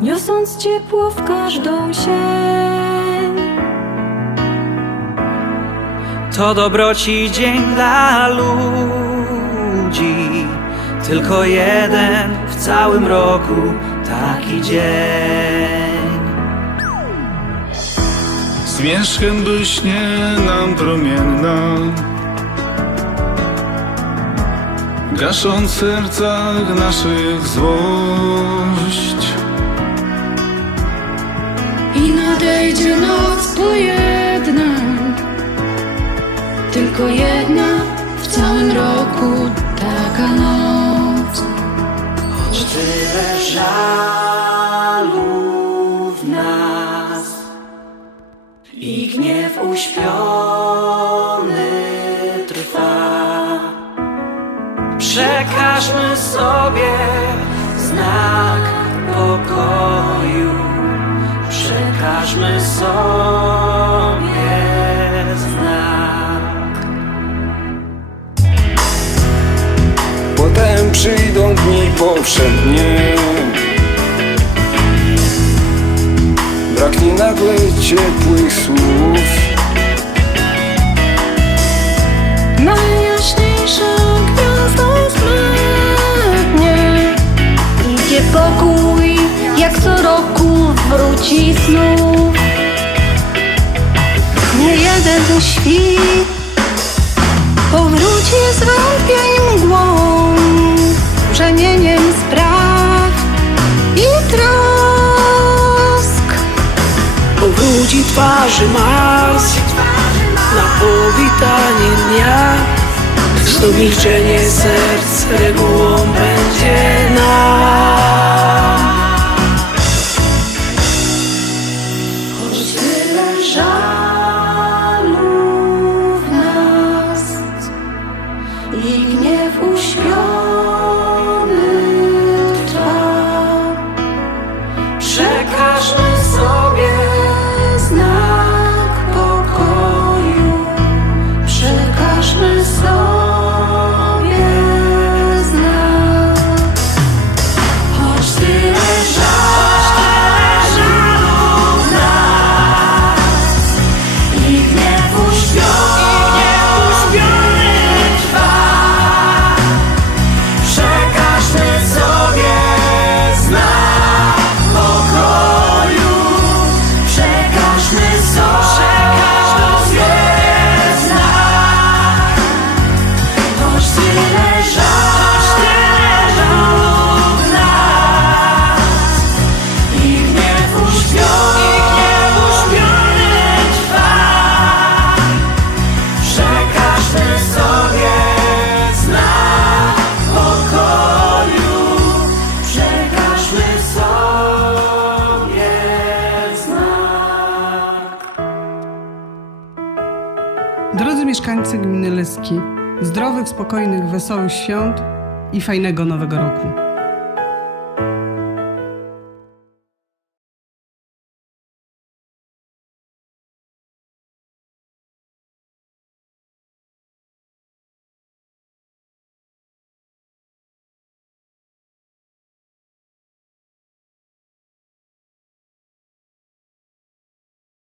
niosąc ciepło w każdą sień. To dobroci dzień dla ludzi. Tylko jeden w całym roku taki dzień. Zmierzchem byśnie nam promienna. Gasząc w sercach naszych złość I nadejdzie noc, bo jedna, tylko jedna w całym roku taka noc. Choć tyle żalu w nas I gniew uśpiony trwa. Przekażmy sobie znak pokoju Przekażmy sobie znak. Potem przyjdą dni powszednie. Braknie nagle ciepłych słów jak co roku wróci znów. Nie jeden świt powróci z wątpień mgłą Brzemieniem spraw i trosk. Powróci twarzy Mars Na powitanie dnia. Znów milczenie serc regułą będzie tyle mieszkańcy gminy Lyski, zdrowych, spokojnych, wesołych świąt i fajnego nowego roku.